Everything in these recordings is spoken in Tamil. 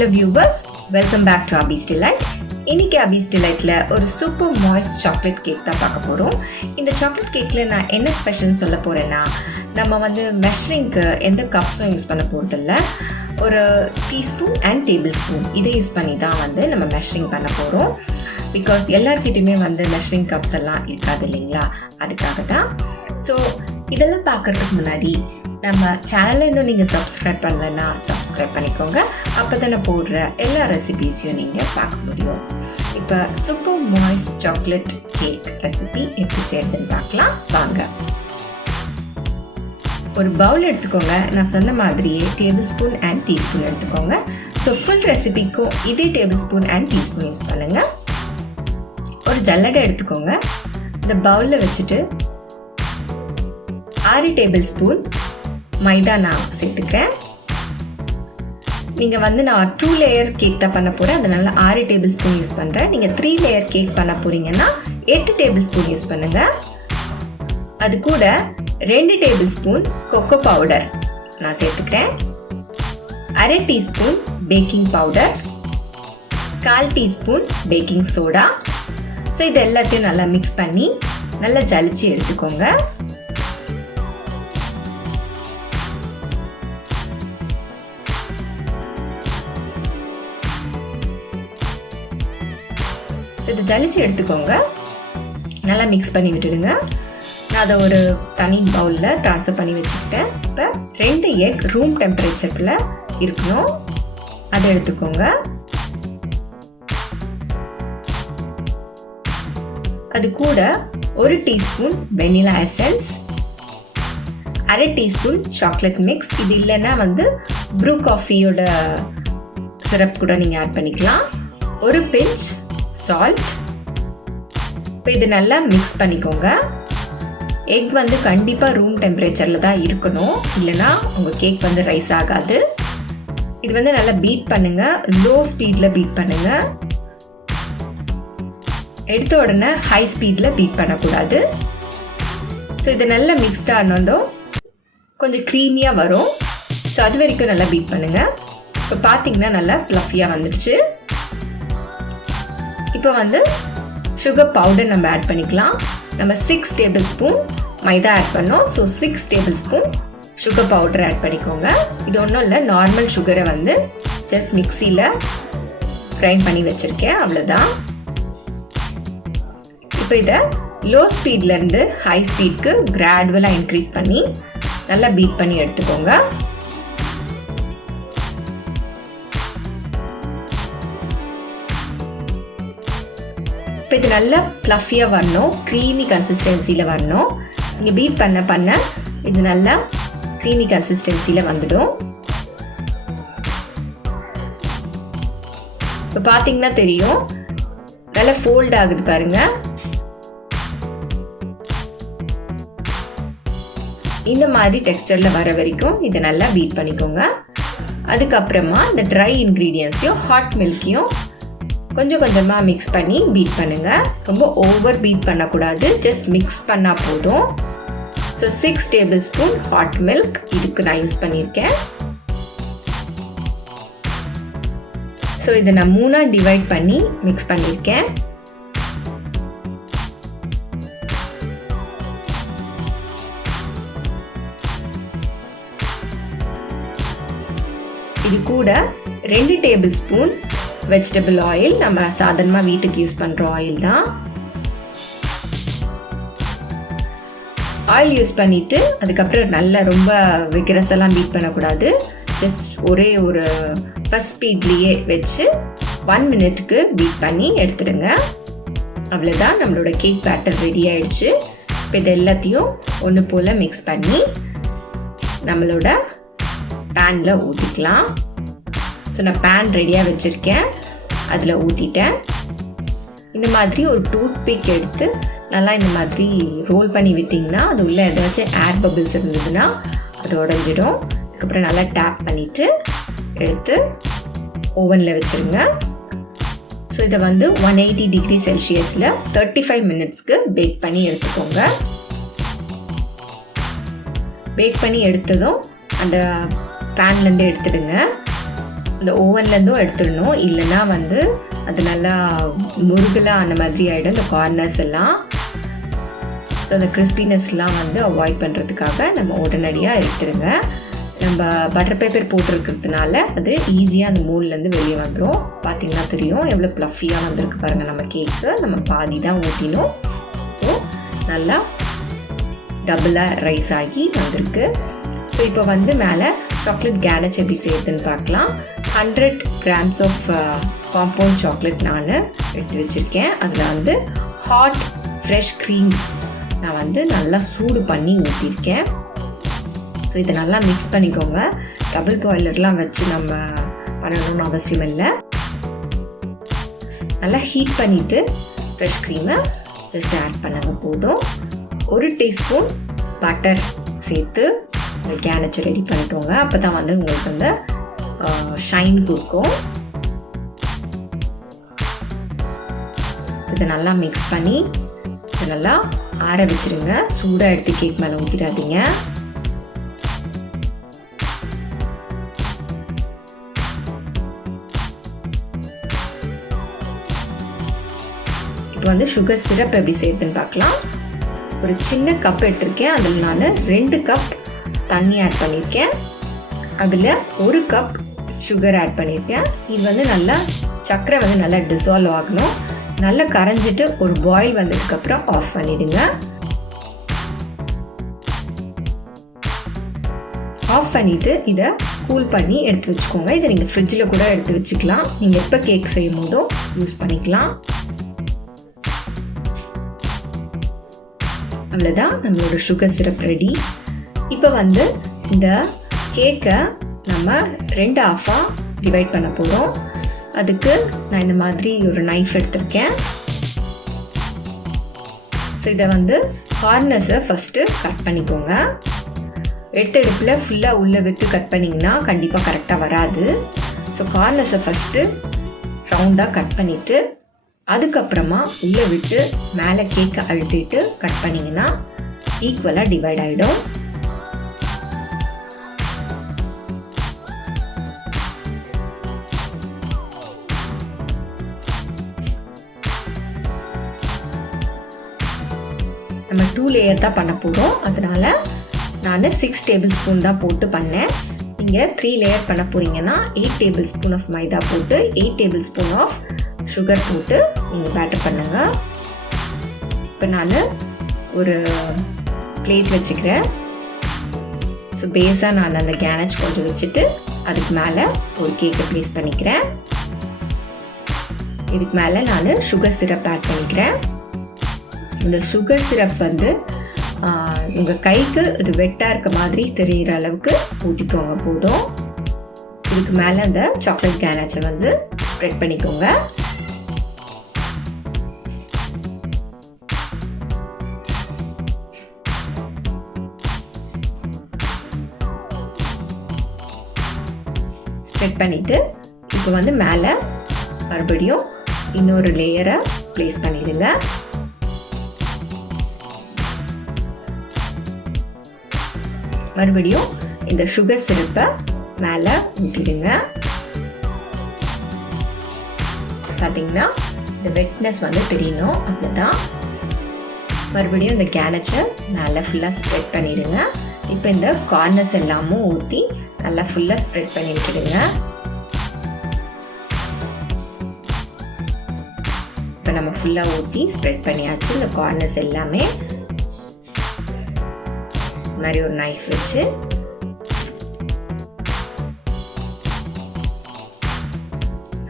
Hello viewers, welcome back to Abby's Delight. இன்னைக்கு Abby's Delightல ஒரு சூப்பர் மாய்ஸ்ட் சாக்லேட் கேக் தான் பார்க்க போறோம். இந்த சாக்லேட் கேக்ல நான் என்ன ஸ்பெஷல் சொல்ல போறேன்னா, நம்ம மெஷரிங்க்கு எந்த கப்ஸும் யூஸ் பண்ண போறது இல்ல. ஒரு டீஸ்பூன் அண்ட் டேபிள் ஸ்பூன் இதை யூஸ் பண்ணி தான் நம்ம மெஷரிங் பண்ண போறோம். பிகாஸ் எல்லார்கிட்டயுமே மெஷரிங் கப்ஸ் எல்லாம் இருக்காது இல்லைங்களா, அதுக்காக தான். ஸோ இதெல்லாம் பார்க்கறதுக்கு முன்னாடி நம்ம சேனலை இன்னும் நீங்கள் சப்ஸ்கிரைப் பண்ணலைன்னா சப்ஸ்கிரைப் பண்ணிக்கோங்க. அப்போ தான் நான் போடுற எல்லா ரெசிபீஸையும் நீங்கள் பார்க்க முடியும். இப்போ super moist chocolate cake recipe எப்படி செய்யறதுன்னு பார்க்கலாம் வாங்க. ஒரு பவுல் எடுத்துக்கோங்க. நான் சொன்ன மாதிரியே டேபிள் ஸ்பூன் அண்ட் டீஸ்பூன் எடுத்துக்கோங்க. ஸோ ஃபுல் ரெசிபிக்கும் இதே table spoon and teaspoon use பண்ணுங்கள். ஒரு ஜல்லடை எடுத்துக்கோங்க. இந்த பவுலில் வச்சுட்டு 6 டேபிள் ஸ்பூன் மைதா நான் சேர்த்துக்கிறேன். நீங்கள் நான் 2 லேயர் கேக் தான் பண்ண போகிறேன், அதனால 6 டேபிள் ஸ்பூன் யூஸ் பண்ணுறேன். நீங்கள் 3 லேயர் கேக் பண்ண போகிறீங்கன்னா 8 டேபிள் ஸ்பூன் யூஸ் பண்ணுங்கள். அது கூட 2 டேபிள் ஸ்பூன் கொக்கோ பவுடர் நான் சேர்த்துக்கிறேன். 1/2 teaspoon baking powder, 1/4 teaspoon baking soda. So இது எல்லாத்தையும் நல்லா மிக்ஸ் பண்ணி நல்லா ஜலிச்சு எடுத்துக்கோங்க. இதை ஜலிச்சு எடுத்துக்கோங்க. நல்லா மிக்ஸ் பண்ணி விட்டுடுங்க. நான் அதை ஒரு தனி பவுலில் ட்ரான்ஸ்ஃபர் பண்ணி வச்சுக்கிட்டேன். இப்போ 2 எக் ரூம் டெம்பரேச்சரில் இருக்கணும், அதை எடுத்துக்கோங்க. அது கூட 1 teaspoon vanilla essence, 1/2 teaspoon chocolate mix. இது இல்லைன்னா ப்ரூ காஃபியோட சிரப் கூட நீங்கள் ஆட் பண்ணிக்கலாம். 1 பிஞ்ச் சால்ட். இப்போ இது நல்லா மிக்ஸ் பண்ணிக்கோங்க. எக் கண்டிப்பாக ரூம் டெம்பரேச்சரில் தான் இருக்கணும், இல்லைனா உங்கள் கேக் ரைஸ் ஆகாது. இது நல்லா பீட் பண்ணுங்க, லோ ஸ்பீடில் பீட் பண்ணுங்க. எடுத்த உடனே ஹை ஸ்பீடில் பீட் பண்ணக்கூடாது. ஸோ இது நல்லா மிக்ஸ்ட் ஆனதும் கொஞ்சம் க்ரீமியாக வரும். ஸோ அது வரைக்கும் நல்லா பீட் பண்ணுங்க. இப்போ பார்த்தீங்கன்னா நல்லா ஃப்ளஃபியாக வந்துடுச்சு. இப்போ சுகர் பவுடர் நம்ம ஆட் பண்ணிக்கலாம். நம்ம 6 டேபிள் ஸ்பூன் மைதா ஆட் பண்ணோம். So 6 tablespoon sugar powder add பண்ணிக்கோங்க. இது ஒன்றும் இல்லை, நார்மல் சுகரை ஜஸ்ட் மிக்சியில் கிரைண்ட் பண்ணி வச்சுருக்கேன், அவ்வளோதான். இப்போ இதை லோ ஸ்பீட்லேருந்து ஹை ஸ்பீட்க்கு கிராடுவலாக இன்க்ரீஸ் பண்ணி நல்லா பீட் பண்ணி எடுத்துக்கோங்க. இப்போ இது நல்லா ஃப்ளஃபியாக வரணும், க்ரீமி கன்சிஸ்டன்சியில் வரணும். நீங்கள் பீட் பண்ண இது நல்லா க்ரீமி கன்சிஸ்டன்சியில் வந்துடும். இப்போ பார்த்தீங்கன்னா தெரியும், நல்லா ஃபோல்ட் ஆகுது பாருங்கள். இந்த மாதிரி டெக்ஸ்டரில் வர வரைக்கும் இதை நல்லா பீட் பண்ணிக்கோங்க. அதுக்கப்புறமா இந்த ட்ரை இன்க்ரீடியன்ஸையும் ஹாட் மில்க்கையும் கொஞ்சம் கொஞ்சமாக மிக்ஸ் பண்ணி பீட் பண்ணுங்கள். ரொம்ப ஓவர் பீட் பண்ணக்கூடாது, ஜஸ்ட் மிக்ஸ் பண்ணால் போதும். So 6 table spoon hot milk இதுக்கு நான் யூஸ் பண்ணியிருக்கேன். ஸோ இதை நான் 3ஆக டிவைட் பண்ணி மிக்ஸ் பண்ணியிருக்கேன். இது கூட 2 டேபிள் ஸ்பூன் வெஜிடபிள் ஆயில், நம்ம சாதாரணமாக வீட்டுக்கு யூஸ் பண்ணுற ஆயில் தான். ஆயில் யூஸ் பண்ணிவிட்டு அதுக்கப்புறம் நல்லா ரொம்ப விக்ரஸெல்லாம் பீட் பண்ணக்கூடாது. ஜஸ்ட் ஒரே ஒரு ஃபஸ்ட் ஸ்பீட்லேயே வச்சு 1 மினிட்டுக்கு பீட் பண்ணி எடுத்துடுங்க. அவ்வளோதான், நம்மளோட கேக் பேட்டர் ரெடி ஆகிடுச்சு. இப்போ இது எல்லாத்தையும் ஒன்று போல் மிக்ஸ் பண்ணி நம்மளோட பேனில் ஊற்றிக்கலாம். ஸோ நான் பேன் ரெடியாக வச்சுருக்கேன், அதில் ஊற்றிட்டேன். இந்த மாதிரி ஒரு டூத் பிக் எடுத்து நல்லா இந்த மாதிரி ரோல் பண்ணி விட்டிங்கன்னா அது உள்ளே ஏதாச்சும் ஏர் பபிள்ஸ் இருந்ததுன்னா அது உடஞ்சிடும். அதுக்கப்புறம் நல்லா டேப் பண்ணிவிட்டு எடுத்து ஓவனில் வச்சுருங்க. ஸோ இதை 180 டிகிரி செல்சியஸில் 35 மினிட்ஸ்க்கு பேக் பண்ணி எடுத்துக்கோங்க. பேக் பண்ணி எடுத்ததும் அந்த பேன்லேருந்து எடுத்துடுங்க. இந்த ஓவன்லேருந்தும் எடுத்துடணும், இல்லைன்னா வந்து அது நல்லா முருகலாக அந்த மாதிரி ஆகிடும் இந்த கார்னர்ஸ் எல்லாம். ஸோ அந்த கிறிஸ்பினஸ்லாம் வந்து அவாய்ட் பண்ணுறதுக்காக நம்ம உடனடியாக எடுத்துடுங்க. நம்ம பட்டர் பேப்பர் போட்டிருக்கிறதுனால அது ஈஸியாக அந்த மூல்லேருந்து வெளியே வந்துடும். பார்த்திங்கன்னா தெரியும் எவ்வளோ ப்ளஃபியாக வந்திருக்கு பாருங்கள் நம்ம கேக்கு. நம்ம பாதி தான் ஊற்றினோம். ஸோ நல்லா டபுளாக ரைஸ் ஆகி வந்திருக்கு. ஸோ இப்போ வந்து மேலே சாக்லேட் கேனச் எப்படி செய்யுதுன்னு பார்க்கலாம். 100 grams ஆஃப் காம்பவுண்ட் சாக்லேட் நான் எடுத்து வச்சுருக்கேன். அதில் வந்து ஹாட் ஃப்ரெஷ் க்ரீம் நான் வந்து நல்லா சூடு பண்ணி ஊற்றிருக்கேன். ஸோ இதை நல்லா மிக்ஸ் பண்ணிக்கோங்க. டபுள் பாய்லர்லாம் வச்சு நம்ம பண்ணணும்னு அவசியம் இல்லை. நல்லா ஹீட் பண்ணிவிட்டு ஃப்ரெஷ் க்ரீமை ஜஸ்ட் ஆட் பண்ணுங்க போதும். 1 டீஸ்பூன் பட்டர் சேர்த்து கேனச்சை ரெடி பண்ணிக்கோங்க. அப்போ தான் வந்து உங்களுக்கு வந்து ஷைன் கொடுக்கும். இதை நல்லா மிக்ஸ் பண்ணி இதை நல்லா ஆற வச்சுருங்க. சூடாக எடுத்து கேக் மேலே ஊற்றிடாதீங்க. இப்போ வந்து சுகர் சிரப் எப்படி செய்யுதுன்னு பார்க்கலாம். ஒரு சின்ன கப் எடுத்திருக்கேன். அதில் நான் 2 கப் தண்ணி ஆட் பண்ணியிருக்கேன். அதில் 1 கப் சுகர் ஆட் பண்ணியிருக்கேன். இது வந்து நல்லா சர்க்கரை வந்து நல்லா டிசால்வ் ஆகணும். நல்லா கரைஞ்சிட்டு ஒரு பாயில் வந்ததுக்கப்புறம் ஆஃப் பண்ணிவிடுங்க. ஆஃப் பண்ணிவிட்டு இதை கூல் பண்ணி எடுத்து வச்சுக்கோங்க. இதை நீங்கள் ஃப்ரிட்ஜில் கூட எடுத்து வச்சுக்கலாம். நீங்கள் எப்போ கேக் செய்யும் போதோ யூஸ் பண்ணிக்கலாம். அவ்வளோதான், நம்மளோட சுகர் சிரப் ரெடி. இப்போ வந்து இந்த கேக்கை நம்ம 2 ஹாஃபாக டிவைட் பண்ண போகிறோம். அதுக்கு நான் இந்த மாதிரி ஒரு நைஃப் எடுத்திருக்கேன். ஸோ இதை வந்து கார்னர்ஸை ஃபஸ்ட்டு கட் பண்ணிக்கோங்க. எடுத்தெடுப்பில் ஃபுல்லாக உள்ளே விட்டு கட் பண்ணிங்கன்னா கண்டிப்பாக கரெக்டாக வராது. ஸோ கார்னர்ஸை ஃபஸ்ட்டு ரவுண்டாக கட் பண்ணிவிட்டு அதுக்கப்புறமா உள்ளே விட்டு மேலே கேக்கை அழுத்திட்டு கட் பண்ணிங்கன்னா ஈக்குவலாக டிவைட் ஆகிடும். நம்ம 2 லேயர் தான் பண்ண போகிறோம். அதனால் நான் 6 டேபிள் ஸ்பூன் தான் போட்டு பண்ணேன். நீங்கள் 3 லேயர் பண்ண போகிறீங்கன்னா 8 டேபிள் ஸ்பூன் ஆஃப் மைதா போட்டு 8 டேபிள் ஸ்பூன் ஆஃப் சுகர் போட்டு நீங்கள் பேட்டர் பண்ணுங்கள். இப்போ நான் ஒரு பிளேட் வச்சுக்கிறேன். ஸோ பேஸாக நான் அந்த கேனச் கொஞ்சம் வச்சுட்டு அதுக்கு மேலே ஒரு கேக்கை ப்ளேஸ் பண்ணிக்கிறேன். இதுக்கு மேலே நான் சுகர் சிரப் ஆட் பண்ணிக்கிறேன். இந்த சுகர் சிரப் வந்து உங்கள் கைக்கு இது வெட்டாக இருக்க மாதிரி தெரிகிற அளவுக்கு ஊற்றிக்கோங்க போதும். இதுக்கு மேலே அந்த சாக்லேட் கேனச்சை வந்து ஸ்ப்ரெட் பண்ணிக்கோங்க. ஸ்ப்ரெட் பண்ணிவிட்டு இப்போ வந்து மேலே மறுபடியும் இன்னொரு லேயரை ப்ளேஸ் பண்ணிடுங்க. மறுபடியும் இந்த சுகர் சிரப்பை மேலே ஊற்றிடுங்க. பார்த்தீங்கன்னா இந்த வெட்னஸ் வந்து தெரியணும். அப்படிதான் மறுபடியும் இந்த கேனச்சை மேலே ஃபுல்லாக ஸ்ப்ரெட் பண்ணிவிடுங்க. இப்போ இந்த கார்னர்ஸ் எல்லாமும் ஊற்றி நல்லா ஃபுல்லாக ஸ்ப்ரெட் பண்ணி விட்டுடுங்க. இப்போ நம்ம ஃபுல்லாக ஊற்றி ஸ்ப்ரெட் பண்ணியாச்சு. இந்த கார்னர்ஸ் எல்லாமே இந்த மாதிரி ஒரு நைஃப் வச்சு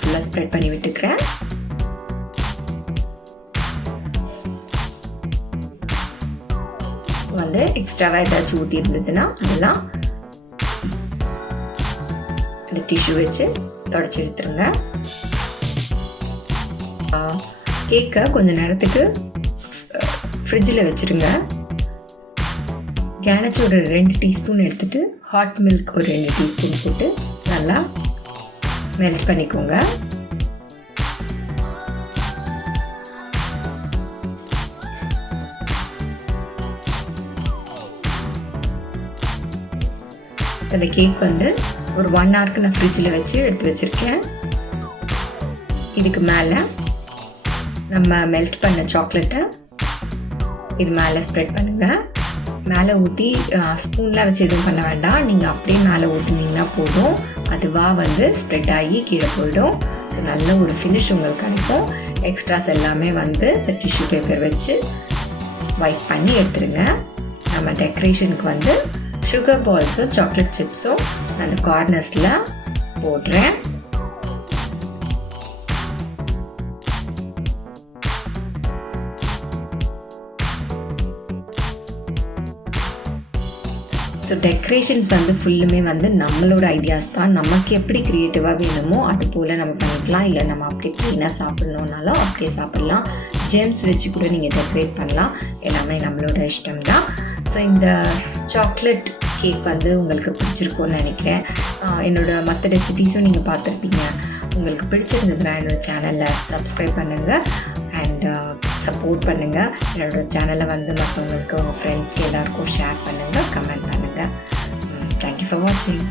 ஃபுல்லாக ஸ்ப்ரெட் பண்ணி விட்டுக்கிறேன். வந்து எக்ஸ்ட்ராவாக ஏதாச்சும் ஊற்றி இருந்ததுன்னா அதெல்லாம் இந்த டிஷ்யூ வச்சு தொடச்சி எடுத்துருங்க. கேக்கை கொஞ்சம் நேரத்துக்கு ஃப்ரிட்ஜில் வச்சுருங்க. கேனச்சு ஒரு 2 டீஸ்பூன் எடுத்துகிட்டு ஹாட் மில்க் ஒரு 2 டீஸ்பூன் போட்டு நல்லா மெல்ட் பண்ணிக்கோங்க. அந்த கேக் வந்து ஒரு 1 ஹவருக்கு நான் ஃப்ரிட்ஜில் வச்சு எடுத்து வச்சுருக்கேன். இதுக்கு மேலே நம்ம மெல்ட் பண்ண சாக்லேட்டை இது மேலே ஸ்ப்ரெட் பண்ணுங்கள். மேலே ஊற்றி ஸ்பூனில் வச்சு எதுவும் பண்ண வேண்டாம். நீங்கள் அப்படியே மேலே ஊற்றுனீங்கன்னா போதும். அதுவாக வந்து ஸ்ப்ரெட் ஆகி கீழே போயிடும். ஸோ நல்ல ஒரு ஃபினிஷ் உங்களுக்கு கிடைக்கும். எக்ஸ்ட்ராஸ் எல்லாமே வந்து இந்த டிஷ்யூ பேப்பர் வச்சு வைப் பண்ணி எடுத்துருங்க. நம்ம டெக்கரேஷனுக்கு வந்து சுகர் பால்ஸும் சாக்லேட் சிப்ஸும் அந்த கார்னர்ஸில் போடுறேன். ஸோ டெக்கரேஷன்ஸ் வந்து ஃபுல்லுமே வந்து நம்மளோட ஐடியாஸ் தான். நமக்கு எப்படி க்ரியேட்டிவாக வேணுமோ அது போல் நம்ம பண்ணிக்கலாம். இல்லை நம்ம அப்படியே ப்ளெயினாக சாப்பிட்ணுன்னாலும் அப்படியே சாப்பிட்லாம். ஜெம்ஸ் வச்சு கூட நீங்கள் டெக்கரேட் பண்ணலாம். எல்லாமே நம்மளோட இஷ்டம் தான். ஸோ இந்த சாக்லேட் கேக் வந்து உங்களுக்கு பிடிச்சிருக்கும்னு நினைக்கிறேன். என்னோடய மற்ற ரெசிபீஸும் நீங்கள் பார்த்துருப்பீங்க. உங்களுக்கு பிடிச்சிருந்ததுன்னா என்னோடய சேனலை சப்ஸ்கிரைப் பண்ணுங்கள் அண்ட் சப்போர்ட் பண்ணுங்கள். என்னோடய சேனலை வந்து மற்றவங்களுக்கு உங்கள் ஃப்ரெண்ட்ஸ்க்கு எல்லாருக்கும் ஷேர் பண்ணுங்கள், கமெண்ட் பண்ணுங்கள். தேங்க்யூ ஃபார் வாட்சிங்.